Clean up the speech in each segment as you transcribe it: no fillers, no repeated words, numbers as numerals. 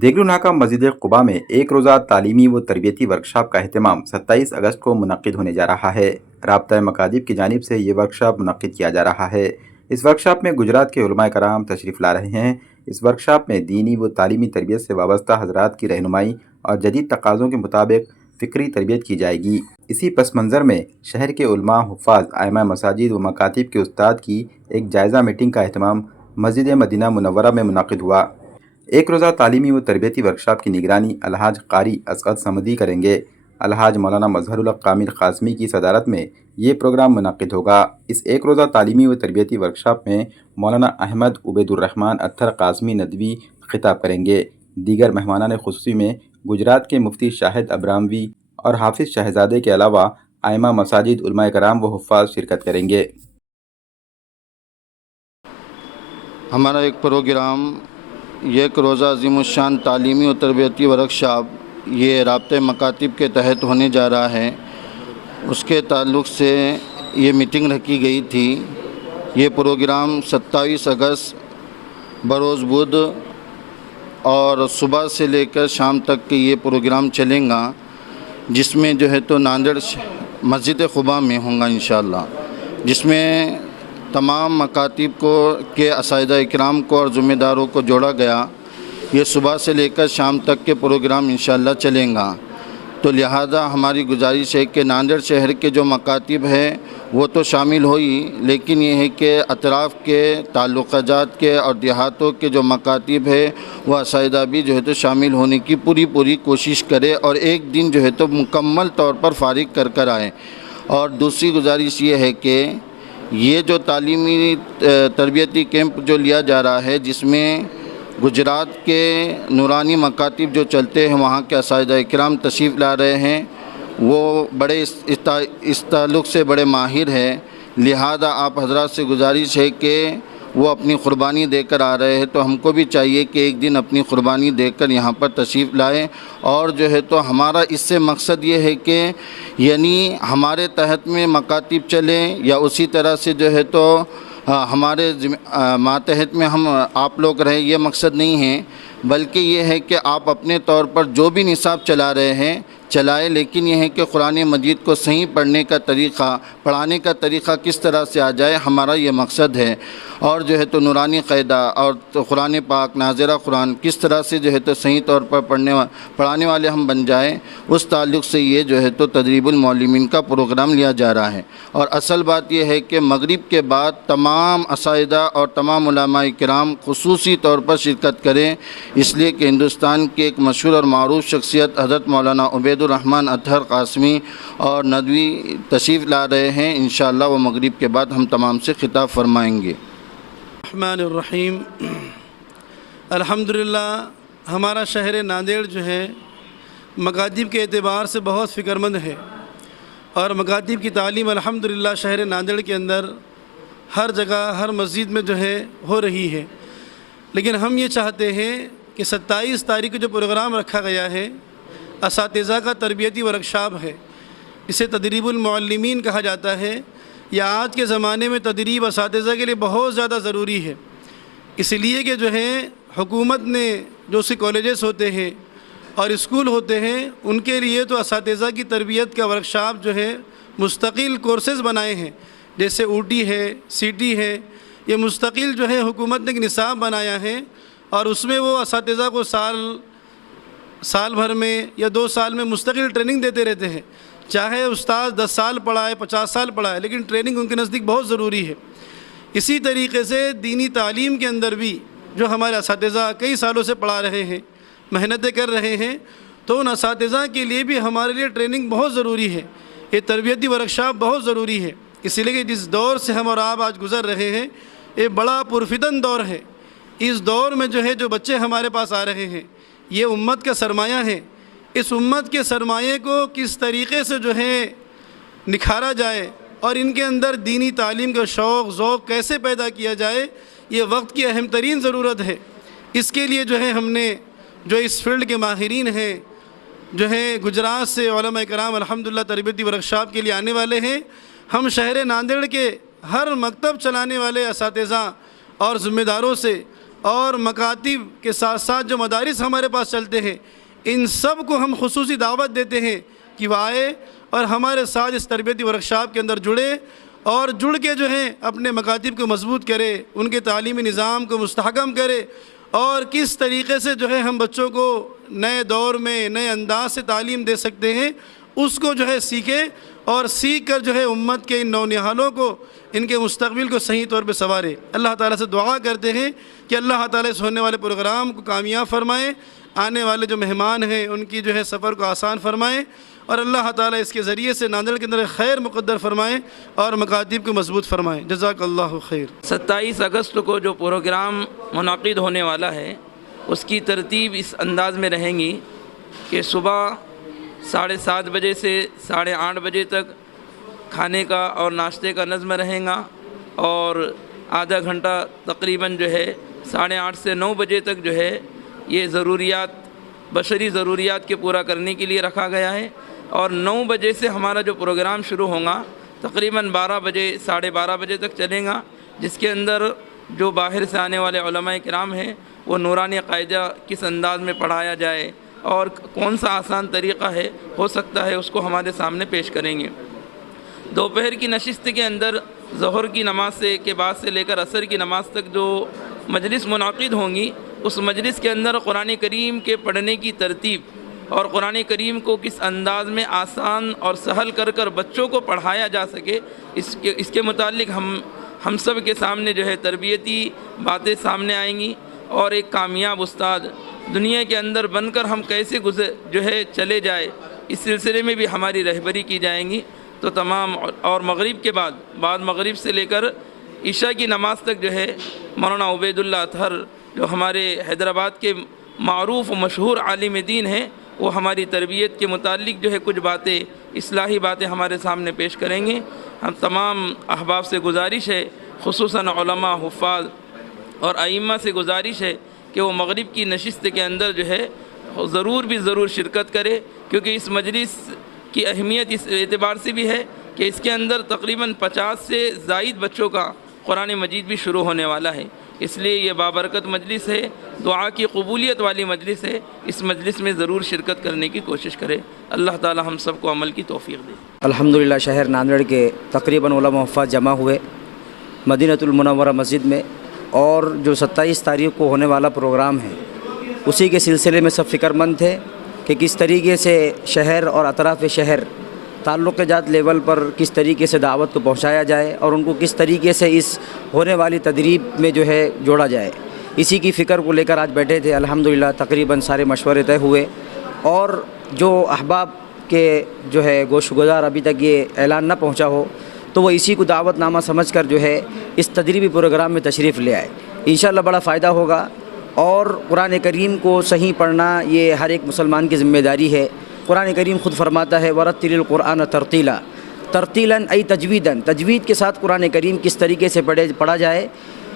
देगलू नाका मस्जिद क़ुबा में एक रोज़ा तालीमी व तरबियती वर्कशॉप का अहतमाम 27 अगस्त को मुनक़्क़िद होने जा रहा है। राब्ता मकातिब की जानिब से ये वर्कशॉप मुनक़्क़िद किया जा रहा है। इस वर्कशॉप में गुजरात के उलमाए कराम तशरीफ़ ला रहे हैं। इस वर्कशॉप में दीनी व तालीमी तरबियत से वाबस्ता हज़रात की रहनुमाई और जदीद तकाज़ों के मुताबिक फ़िक्री तरबियत की जाएगी। इसी पस मंज़र में शहर के उलमा, हुफ़्फ़ाज़, आइमा मसाजिद व मकातिब के उस्ताद की एक जायज़ा मीटिंग का अहतमाम मस्जिद मदीना मुनव्वरा में मुनक़्क़िद हुआ। एक रोज़ा तालीमी व तरबियती वर्कशॉप की निगरानी अलहाज कारी असद समदी करेंगे। अलहाज मौलाना मजहरुल हक कामिल क़ासमी की सदारत में ये प्रोग्राम मुनक़्क़िद होगा। इस एक रोज़ा तालीमी व तरबियती वर्कशॉप में मौलाना अहमद उबैदुर्रहमान अत्तर क़ासमी नदवी ख़िताब करेंगे। दीगर मेहमानान ख़ुसूसी में गुजरात के मुफ्ती शाहिद अब्रामवी और हाफिज़ शहज़ादे के अलावा आइमा मसाजिद, उलमाए कराम व हुफ़्फ़ाज़ शिरकत करेंगे। हमारा एक प्रोग्राम एक रोज़ा अज़ीमुश्शान तालीमी और तरबियती वर्कशॉप ये राब्ते मकातिब के तहत होने जा रहा है। उसके ताल्लुक़ से ये मीटिंग रखी गई थी। ये प्रोग्राम 27 अगस्त बरोज़ बुध और सुबह से लेकर शाम तक के ये प्रोग्राम चलेगा, जिसमें जो है तो नांदेड़ मस्जिद क़ुबा में होगा इंशाअल्लाह, जिसमें तमाम मकातिब को के असाइदा इकराम को और ज़िम्मेदारों को जोड़ा गया। ये सुबह से लेकर शाम तक के प्रोग्राम इंशाअल्लाह चलेगा। तो लिहाजा हमारी गुजारिश है कि नांदेड़ शहर के जो मकातिब हैं वो तो शामिल हो ही, लेकिन ये है कि अतराफ़ के ताल्लुक़ात के और देहातों के जो मकातिब है वह असाइदा भी जो है तो शामिल होने की पूरी कोशिश करे और एक दिन जो है तो मुकम्मल तौर पर फ़ारिग कर आए। और दूसरी गुजारिश ये है कि ये जो तालीमी तरबियती कैंप जो लिया जा रहा है, जिसमें गुजरात के नूरानी मकातिब जो चलते हैं वहाँ के असाइदा इकराम तशरीफ़ ला रहे हैं, वो बड़े इस ताल्लुक़ से बड़े माहिर हैं। लिहाजा आप हज़रात से गुजारिश है कि वो अपनी क़ुरबानी देकर आ रहे हैं, तो हमको भी चाहिए कि एक दिन अपनी क़ुरबानी देकर यहाँ पर तशरीफ़ लाएँ। और जो है तो हमारा इससे मकसद ये है कि यानी हमारे तहत में मकातिब चलें या उसी तरह से जो है तो हमारे मातहत में हम आप लोग रहें, ये मकसद नहीं है, बल्कि ये है कि आप अपने तौर पर जो भी निसाब चला रहे हैं चलाए, लेकिन यह है कि कुरान मजीद को सही पढ़ने का तरीक़ा, पढ़ाने का तरीक़ा किस तरह से आ जाए, हमारा ये मकसद है। और जो है तो नूरानी क़ायदा और तो कुरान पाक नाज़िरा कुरान किस तरह से जो है तो सही तौर पर पढ़ाने वाले हम बन जाएँ, उस ताल्लुक़ से ये जो है तो तदरीबुल मौल्लिमीन का प्रोग्राम लिया जा रहा है। और असल बात यह है कि मगरिब के बाद तमाम असाइदा और तमाम उलमाए किराम ख़ुसूसी तौर पर शिरकत करें, इसलिए कि हिंदुस्तान की एक मशहूर और मारूफ़ शख्सियत हज़रत मौलाना उबैदुर्रहमान अत्तर क़ासमी और नदवी तशरीफ़ ला रहे हैं। इंशाअल्लाह वो मगरिब के बाद हम तमाम से ख़िताब फरमाएँगे। रहमानिर्रहीम। अल्हम्दुलिल्लाह हमारा शहर नांदेड़ जो है मकातिब के एतबार से बहुत फ़िक्रमंद है और मकातिब की तालीम अल्हम्दुलिल्लाह शहर नांदेड़ के अंदर हर जगह हर मस्जिद में जो है हो रही है। लेकिन हम ये चाहते हैं कि 27 तारीख को जो प्रोग्राम रखा गया है असातिज़ा का तरबियती वर्कशॉप है, इसे तदरीबुल मुअल्लिमीन कहा जाता है। या आज के ज़माने में तदरीब असातिज़ा के लिए बहुत ज़्यादा ज़रूरी है, इसलिए कि जो है हुकूमत ने जो सी कॉलेजेस होते हैं और स्कूल होते हैं उनके लिए तो असातिज़ा की तरबियत का वर्कशॉप जो है मुस्तकिल कोर्सेज़ बनाए हैं, जैसे ऊटी है, सीटी है, ये मुस्तकिल जो है हुकूमत ने एक निसाब बनाया है और उसमें वो असातिज़ा को साल भर में या 2 साल में मुस्तकिल ट्रेनिंग देते रहते हैं। चाहे उस्ताद 10 साल पढ़ाए, 50 साल पढ़ाए, लेकिन ट्रेनिंग उनके नज़दीक बहुत ज़रूरी है। इसी तरीके से दीनी तालीम के अंदर भी जो हमारे असातिज़ा कई सालों से पढ़ा रहे हैं, मेहनतें कर रहे हैं, तो उन असातिज़ा के लिए भी हमारे लिए ट्रेनिंग बहुत ज़रूरी है, ये तरबियती वर्कशॉप बहुत ज़रूरी है। इसलिए कि जिस दौर से हम और आप आज गुज़र रहे हैं ये बड़ा पुरफिदन दौर है। इस दौर में जो है जो बच्चे हमारे पास आ रहे हैं ये उम्मत का सरमाया है। इस उम्मत के सरमाए को किस तरीक़े से जो है निखारा जाए और इनके अंदर दीनी तालीम का शौक़ ज़ौक़ कैसे पैदा किया जाए, ये वक्त की अहम तरीन ज़रूरत है। इसके लिए जो है हमने जो इस फील्ड के माहिरीन हैं जो है गुजरात से उलमा कराम अल्हम्दुलिल्लाह तरबियती वर्कशॉप के लिए आने वाले हैं। हम शहर नांदेड़ के हर मकतब चलाने वाले असातिज़ा और ज़िम्मेदारों से اور مکاتب کے ساتھ ساتھ جو مدارس ہمارے پاس چلتے ہیں ان سب کو ہم خصوصی دعوت دیتے ہیں کہ وہ آئے اور ہمارے ساتھ اس تربیتی ورکشاپ کے اندر جڑے اور جڑ کے جو ہے اپنے مکاتب کو مضبوط کرے، ان کے تعلیمی نظام کو مستحکم کرے اور کس طریقے سے جو ہے ہم بچوں کو نئے دور میں نئے انداز سے تعلیم دے سکتے ہیں اس کو جو ہے سیکھے اور سیکھ کر جو ہے امت کے ان نونہالوں کو ان کے مستقبل کو صحیح طور پہ سنوارے۔ اللہ تعالیٰ سے دعا کرتے ہیں کہ اللہ تعالیٰ اس ہونے والے پروگرام کو کامیاب فرمائے، آنے والے جو مہمان ہیں ان کی جو ہے سفر کو آسان فرمائے اور اللہ تعالیٰ اس کے ذریعے سے ناندیڑ کے اندر خیر مقدر فرمائے اور مکاتب کو مضبوط فرمائے۔ جزاک اللہ خیر۔ 27 اگست کو جو پروگرام منعقد ہونے والا ہے اس کی ترتیب اس انداز میں رہیں گی کہ صبح 7:30 بجے سے 8:30 بجے تک کھانے کا اور ناشتے کا نظم رہیں گا اور آدھا گھنٹہ تقریباً جو ہے 8:30 سے 9 بجے تک جو ہے یہ ضروریات بشری ضروریات کے پورا کرنے کے لیے رکھا گیا ہے اور 9 بجے سے ہمارا جو پروگرام شروع ہوگا تقریباً 12 بجے 12:30 بجے تک چلے گا، جس کے اندر جو باہر سے آنے والے علماء کرام ہیں وہ نورانی قاعدہ کس انداز میں پڑھایا جائے اور کون سا آسان طریقہ ہے ہو سکتا ہے اس کو ہمارے سامنے پیش کریں گے۔ دوپہر کی نشست کے اندر ظہر کی نماز کے بعد سے لے کر عصر کی نماز تک جو مجلس منعقد ہوں گی اس مجلس کے اندر قرآن کریم کے پڑھنے کی ترتیب اور قرآن کریم کو کس انداز میں آسان اور سہل کر بچوں کو پڑھایا جا سکے اس کے متعلق ہم سب کے سامنے جو ہے تربیتی باتیں سامنے آئیں گی اور ایک کامیاب استاد دنیا کے اندر بن کر ہم کیسے جو ہے چلے جائے اس سلسلے میں بھی ہماری رہبری کی جائیں گی۔ تو تمام اور مغرب کے بعد مغرب سے لے کر عشاء کی نماز تک جو ہے مولانا عبید اللہ اطہر جو ہمارے حیدرآباد کے معروف و مشہور عالم دین ہیں وہ ہماری تربیت کے متعلق جو ہے کچھ باتیں اصلاحی باتیں ہمارے سامنے پیش کریں گے۔ ہم تمام احباب سے گزارش ہے خصوصاً علماء حفاظ اور ائمہ سے گزارش ہے کہ وہ مغرب کی نشست کے اندر جو ہے ضرور شرکت کرے کیونکہ اس مجلس کی اہمیت اس اعتبار سے بھی ہے کہ اس کے اندر تقریباً 50 سے زائد بچوں کا قرآن مجید بھی شروع ہونے والا ہے، اس لیے یہ بابرکت مجلس ہے، دعا کی قبولیت والی مجلس ہے۔ اس مجلس میں ضرور شرکت کرنے کی کوشش کرے۔ اللہ تعالی ہم سب کو عمل کی توفیق دے۔ الحمدللہ شہر ناندیڑ کے تقریباً علماء حفاظ جمع ہوئے مدینۃ المنورہ مسجد میں اور جو 27 تاریخ کو ہونے والا پروگرام ہے اسی کے سلسلے میں سب فکر مند تھے کہ کس طریقے سے شہر اور اطراف شہر تعلق جات لیول پر کس طریقے سے دعوت کو پہنچایا جائے اور ان کو کس طریقے سے اس ہونے والی تدریب میں جو ہے جوڑا جائے، اسی کی فکر کو لے کر آج بیٹھے تھے۔ الحمدللہ تقریباً سارے مشورے طے ہوئے اور جو احباب کے جو ہے گوش گزار ابھی تک یہ اعلان نہ پہنچا ہو تو وہ اسی کو دعوت نامہ سمجھ کر جو ہے اس تدریبی پروگرام میں تشریف لے آئے، انشاءاللہ بڑا فائدہ ہوگا۔ اور قرآن کریم کو صحیح پڑھنا یہ ہر ایک مسلمان کی ذمہ داری ہے۔ قرآن کریم خود فرماتا ہے وَرَتِّلِ الْقُرْآنَ تَرْتِيلًا، ترتیلاً ای تجویداً، تجوید کے ساتھ قرآن کریم کس طریقے سے پڑھا جائے،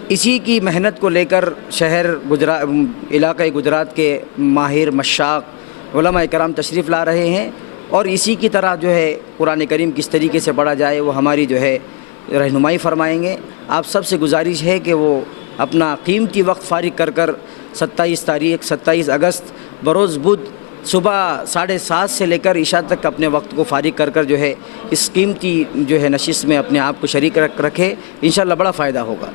اسی کی محنت کو لے کر شہر علاقہ گجرات کے ماہر مشاق علماء کرام تشریف لا رہے ہیں اور اسی کی طرح جو ہے قرآن کریم کس طریقے سے پڑھا جائے وہ ہماری جو ہے رہنمائی فرمائیں گے۔ آپ سب سے گزارش ہے کہ وہ اپنا قیمتی وقت فارغ کر 27 اگست بروز بدھ صبح 7:30 سے لے کر عشاء تک اپنے وقت کو فارغ کر جو ہے اس قیمتی جو ہے نشست میں اپنے آپ کو شریک رکھے، انشاءاللہ بڑا فائدہ ہوگا۔